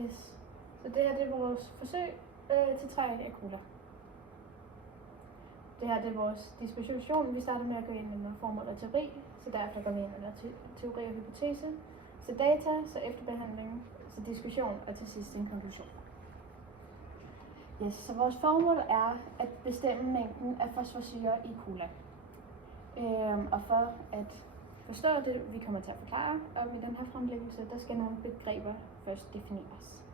Yes. Så det her det er vores forsøg til træning af cola. Det her det er vores disposition. Vi starter med at gå ind under formål og teori, så derefter går vi ind under teori og hypotese, så data, så efterbehandling, så diskussion og til sidst en konklusion. Yes, så vores formål er at bestemme mængden af fosforsyre i cola. Og for at forstå det, vi kommer til at forklare om i den her fremlæggelse, der skal nogle begreber først defineres.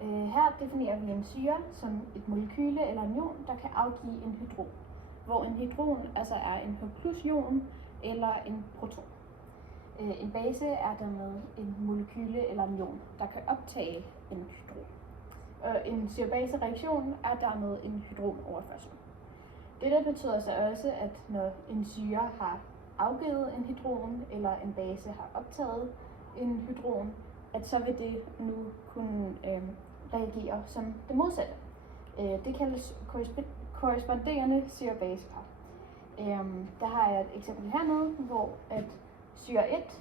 Her definerer vi en syre som et molekyle eller en ion, der kan afgive en hydron, hvor en hydron altså er en H+-ion eller en proton. En base er dermed en molekyle eller en ion, der kan optage en hydron. En syre-base-reaktion er dermed en hydronoverførsel. Dette betyder så også, at når en syre har afgivet en hydron, eller en base har optaget en hydron, at så vil det nu kunne reagere som det modsatte. Det kaldes korresponderende syre-base-par. Der har jeg et eksempel hernede, hvor at syre 1,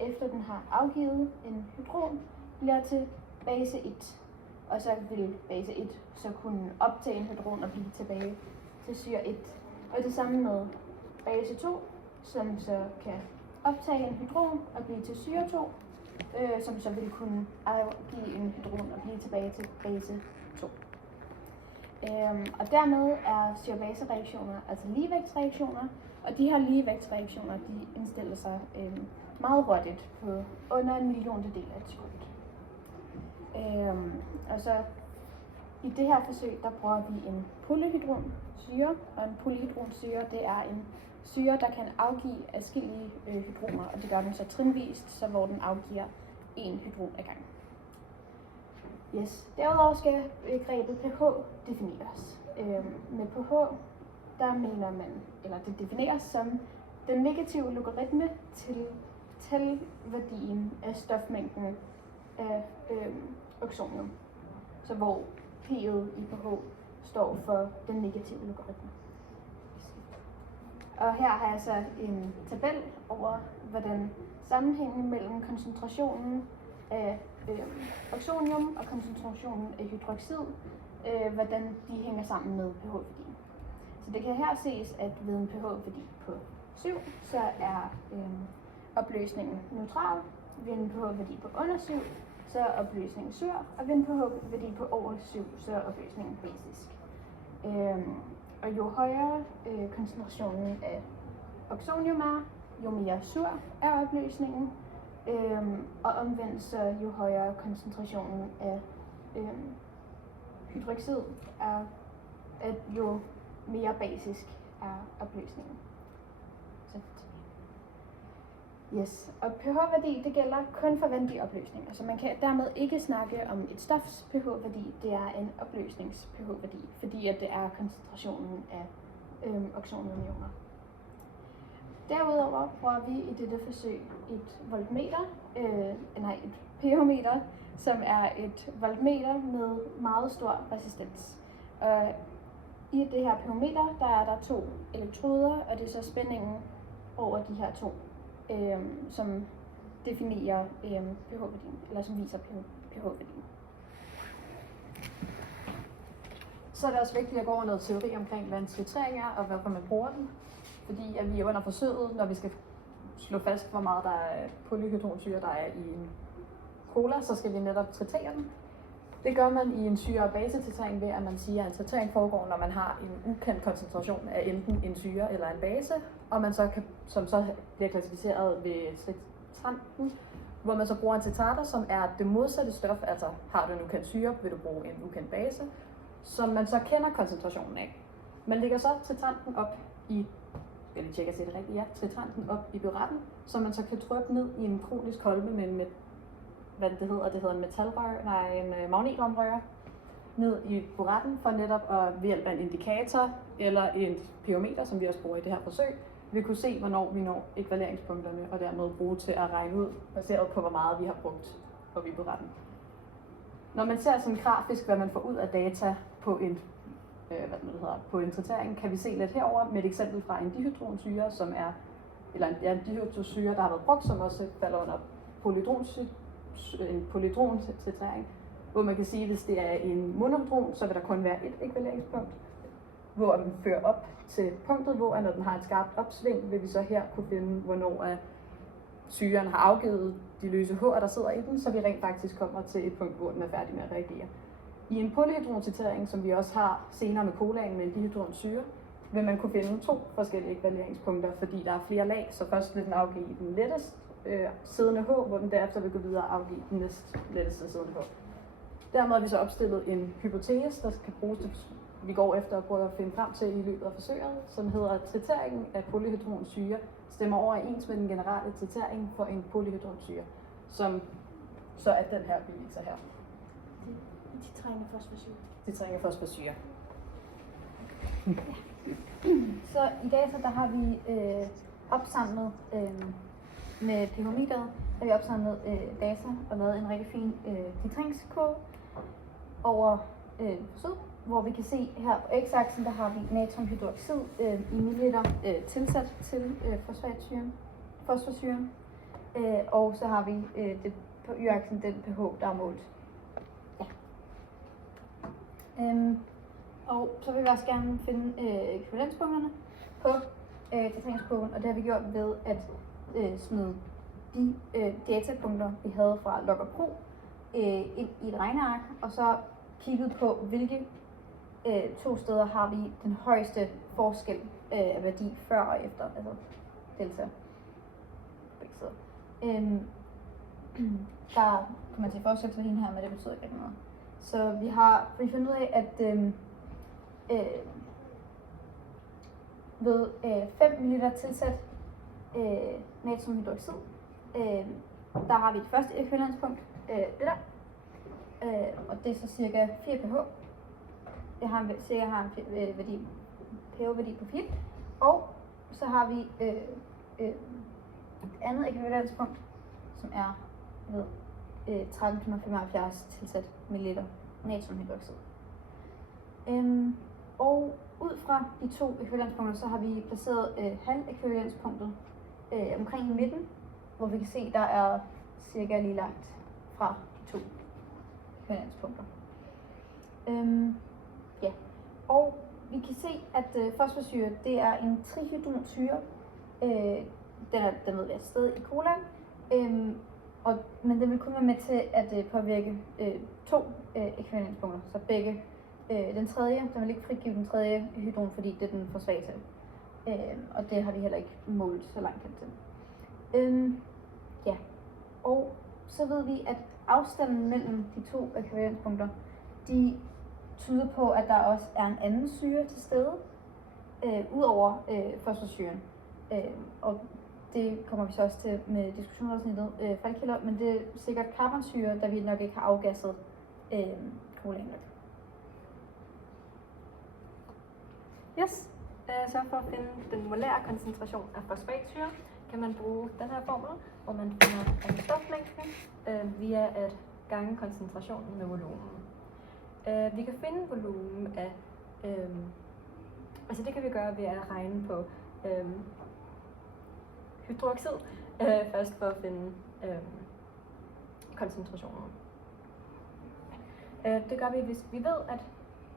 efter den har afgivet en hydron, bliver til base 1. Og så vil base 1 så kunne optage en hydron og blive tilbage til syre 1. Og det samme med base 2, som så kan optage en hydron og blive til syre 2, som så vil kunne afgive en hydron og blive tilbage til base 2. Og dermed er syre-base-reaktioner altså ligevægtsreaktioner, og de her ligevægtsreaktioner, de indstiller sig meget hurtigt på under 1 milliondedel af et sekund. Og så i det her forsøg, der bruger vi en polyhydronsyre, og en polyhydronsyre, det er en syre, der kan afgive adskillige hydroner, og det gør den så trinvist, så hvor den afgiver en hydron ad gangen. Yes. Derudover skal begrebet pH defineres. Med pH, der mener man, eller det defineres som den negative logaritme til talværdien af stofmængden af oxonium. Så hvor P'et i pH står for den negative logaritme. Og her har jeg så en tabel over, hvordan sammenhængen mellem koncentrationen af oxonium og koncentrationen af hydroxid, hvordan de hænger sammen med pH-værdien. Så det kan her ses, at ved en pH-værdi på 7, så er opløsningen neutral. Ved en pH-værdi på under 7, så er opløsningen sur, og ved en pH-værdi på over 7, så er opløsningen basisk. Og jo højere koncentrationen af oxonium er, jo mere sur er opløsningen, og omvendt så jo højere koncentrationen af hydroxid er, jo mere basisk er opløsningen. Så yes. Og pH-værdi, det gælder kun for vandige opløsninger, så man kan dermed ikke snakke om et stofs pH-værdi, det er en opløsnings pH-værdi, fordi at det er koncentrationen af oxoniumioner. Derudover bruger vi i dette forsøg et voltmeter, et pH-meter, som er et voltmeter med meget stor resistens. Og i det her pH-meter, der er der 2 elektroder, og det er så spændingen over de her 2, som definerer pH-værdien, eller som viser pH-værdien. Så er det også vigtigt at gå over noget teori omkring, hvad en titrering er, og hvorfor man bruger den. Fordi at vi under forsøget, når vi skal slå fast, hvor meget der er polyhydronsyre, der er i en cola, så skal vi netop tritere den. Det gør man i en syre- og base-titring ved, at man siger, at en titring foregår, når man har en ukendt koncentration af enten en syre eller en base, og man så kan, som så bliver klassificeret ved titranten, hvor man så bruger en titrater, som er det modsatte stof, altså har du en ukendt syre, vil du bruge en ukendt base, som man så kender koncentrationen af. Man lægger så titranten op i, skal lige tjekke at se det rigtigt, ja, titranten op i buretten, så man så kan trykke ned i en kronisk kolbe med en hvad det hedder en en magnetrørrør ned i buretten for netop at ved hjælp af en indikator eller en pH-meter, som vi også bruger i det her forsøg, vi kunne se, hvornår vi når ekvaleringspunkterne og dermed bruge til at regne ud, baseret på hvor meget vi har brugt op i buretten. Når man ser sådan grafisk, hvad man får ud af data på en på en tritering, kan vi se lidt herover med et eksempel fra en dihydronsyre, som er en dihydrosyre, der har været brugt, som også falder under en polydron-titring, hvor man kan sige, at hvis det er en monohydron, så vil der kun være et ekvivaleringspunkt, hvor den fører op til punktet, hvor når den har et skarpt opsving, vil vi så her kunne finde, hvornår syren har afgivet de løse H'er, der sidder i den, så vi rent faktisk kommer til et punkt, hvor den er færdig med at reagere. I en polyhydroncitering, som vi også har senere med colaen med en dihydronsyre, vil man kunne finde 2 forskellige ekvivaleringspunkter, fordi der er flere lag, så først vil den afgive den lettest siddende H, hvor den derefter vil gå videre og afgive den næst letteste siddende H. Dermed har vi så opstillet en hypotese, der kan bruges til, vi går efter at prøve at finde frem til i løbet af forsøget, som hedder, at triteringen af polyhydronsyre stemmer overens med den generelle tritering for en polyhydronsyre, som så er den her, vi viser her. De trænger fosforsyre. De trænger fosforsyre. Så i dag så der har vi opsamlet med pH-meteret, har vi opsamlet data og lavet en rigtig fin titringskurve over forsøg, hvor vi kan se her på x-aksen, der har vi natriumhydroxid i milliliter tilsat til fosforsyren, og så har vi det på y-aksen den pH, der er målt. Ja. Og så vil vi også gerne finde ekvivalenspunkterne på titringskurven, og det har vi gjort ved at smide de datapunkter, vi havde fra log og pro, ind i et regneark, og så kigget på, hvilke 2 steder har vi den højeste forskel af værdi før og efter, altså delta på begge sider. Der kan man se forskelsværdien her, men det betyder ikke noget. Så vi har fundet ud af, at ved 5 ml tilsat natriumhydroxid, der har vi det første ekvivalenspunkt, det der, og det er så cirka 4 pH. Det har cirka en pH-værdi på 4, og så har vi et andet ekvivalenspunkt, som er ved 13,75 tilsat milliliter natriumhydroxid. Og ud fra de 2 ekvivalenspunkter, så har vi placeret halvekvivalenspunktet omkring i midten, hvor vi kan se, der er cirka lige langt fra de 2 ekvivalenspunkter. Ja. Og vi kan se, at fosforsyre, det er en trihydronsyre. Den ved vi er til stede i cola. Men den vil kun være med til at påvirke 2 ekvivalenspunkter, så begge. Den tredje, den vil ikke frigive den tredje hydron, fordi det er den for svag til. Og det har vi heller ikke målt så langt hen til. Ja. Og så ved vi, at afstanden mellem de 2 ekvivalenspunkter, de tyder på, at der også er en anden syre til stede, udover fosforsyren. Og det kommer vi så også til med diskussionsafsnittet fra men det er sikkert carbonsyre, da vi nok ikke har afgasset colaen nok. Yes. Så for at finde den molære koncentration af fosfatsyre, kan man bruge den her formel, hvor man finder stofmængden via at gange koncentrationen med volumen. Vi kan finde volumen af, altså det kan vi gøre ved at regne på hydroxid først for at finde koncentrationen. Det gør vi, hvis vi ved, at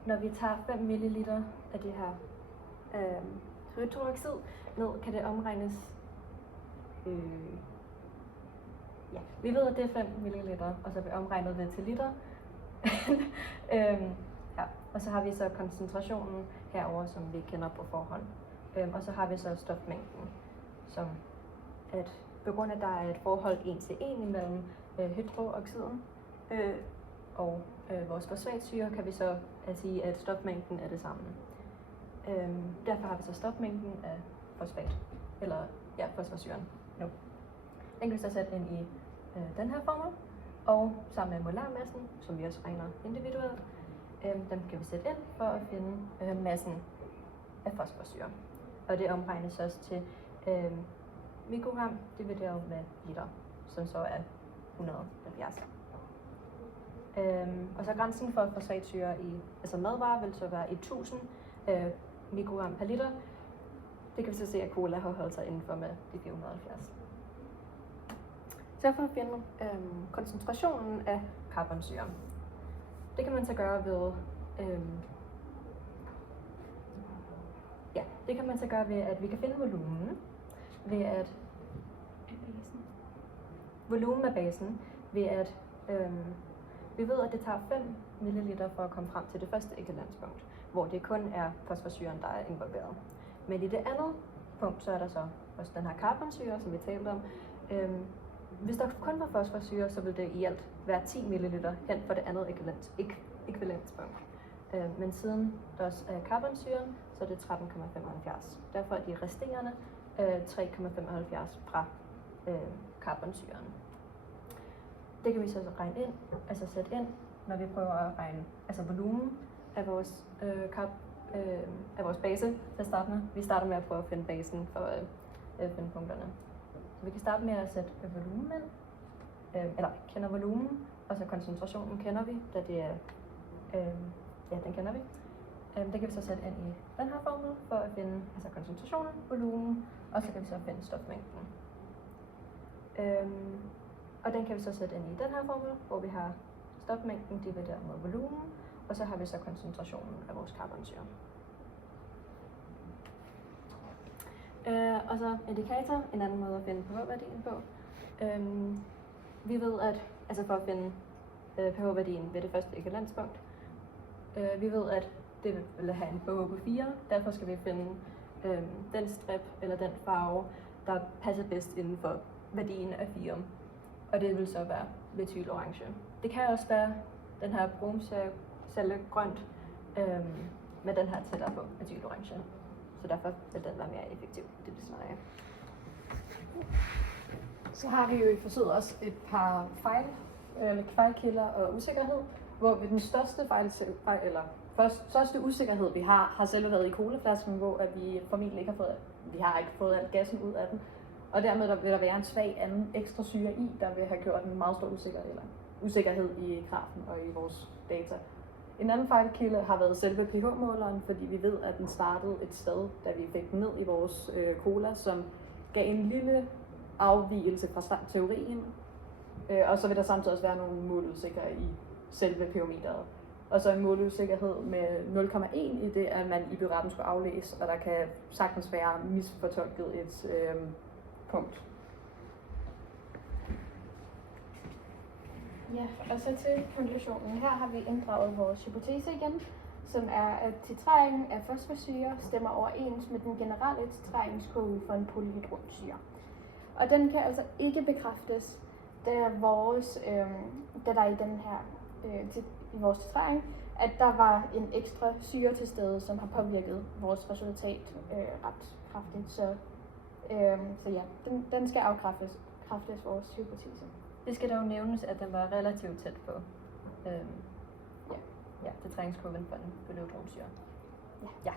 når vi tager 5 ml af det her hydroxid ned, kan det omregnes. Ja, vi ved, at det er 5 ml, og så vi omregnet det til liter. Ja, og så har vi så koncentrationen herover, som vi kender på forhånd. Og så har vi så stofmængden, som at på grund af, at der er et forhold 1:1 imellem hydroxiden og vores fosfatsyre, kan vi så sige, at stofmængden er det samme. Derfor har vi så stofmængden af fosfat, eller ja, fosforsyren nu. Den kan vi så sætte ind i den her formel, og sammen med molarmassen, som vi også regner individuelt, dem kan vi sætte ind for at finde massen af fosforsyre. Og det omregnes også til mikrogram divideret med liter, som så er 170. Og så grænsen for fosfatsyre i altså madvarer vil så være 1000 mikrogram per liter. Det kan vi så se, at cola har holdt sig indenfor med de 470. Så for at finde koncentrationen af carbonsyre, Det kan man så gøre ved, det kan man så gøre ved, at vi kan finde volumen, ved at volumen af basen, ved at vi ved, at det tager 5 ml for at komme frem til det første ekvivalenspunkt, hvor det kun er fosforsyren, der er involveret. Men i det andet punkt, så er der så også den her carbonsyre, som vi talte om. Hvis der kun var fosforsyre, så ville det i alt være 10 ml hen for det andet ekvivalenspunkt. Men siden der også er carbonsyren, så er det 13,75. Derfor er de resterende 3,75 fra carbonsyren. Det kan vi så regne ind, altså sætte ind, når vi prøver at regne volumen af vores base til at starte med. Vi starter med at prøve at finde basen for at finde punkterne. Så vi kan starte med at sætte volumen ind, eller kender volumen, og så koncentrationen kender vi, da det er, den kender vi. Det kan vi så sætte ind i den her formel for at finde koncentrationen, volumen, og så kan vi så finde stofmængden. Og den kan vi så sætte ind i den her formel, hvor vi har stofmængden divideret med volumen, og så har vi så koncentrationen af vores carbonsyre. Og så indikator, en anden måde at finde pH-værdien på. Vi ved, at for at finde pH-værdien ved det første ekvivalenspunkt, vi ved, at det vil have en pH på 4, derfor skal vi finde den strip eller den farve, der passer bedst inden for værdien af 4. Og det vil så være metylorange. Det kan også være den her bruncellegrønt grønt, med den her tættere på metylorange. Så derfor vil den være mere effektiv, det scenarie. Så har vi jo i forsøget også et par fejlkilder og usikkerhed, hvor vi den største største usikkerhed, vi har selve været i colaflasken, hvor at vi formentlig ikke har fået al gassen ud af den. Og dermed vil der være en svag anden ekstra syre i, der vil have gjort en meget stor usikkerhed i grafen og i vores data. En anden fejlkilde har været selve pH-måleren, fordi vi ved, at den startede et sted, da vi fik den ned i vores cola, som gav en lille afvigelse fra teorien. Og så vil der samtidig også være nogle målusikkerheder i selve pH-meteret. Og så en målusikkerhed med 0,1 i det, at man i byretten skulle aflæse, og der kan sagtens være misfortolket et punkt. Ja, og så til konklusionen. Her har vi inddraget vores hypotese igen, som er, at titreringen af fosforsyre stemmer overens med den generelle titreringskode for en polyhydronsyre. Og den kan altså ikke bekræftes, da der i den her i vores titrering, at der var en ekstra syre til stede, som har påvirket vores resultat ret kraftigt. Så ja, den skal afkræftes vores hypotese. Det skal dog nævnes, at den var relativt tæt på titreringskoden for en polyhydronsyre. Ja.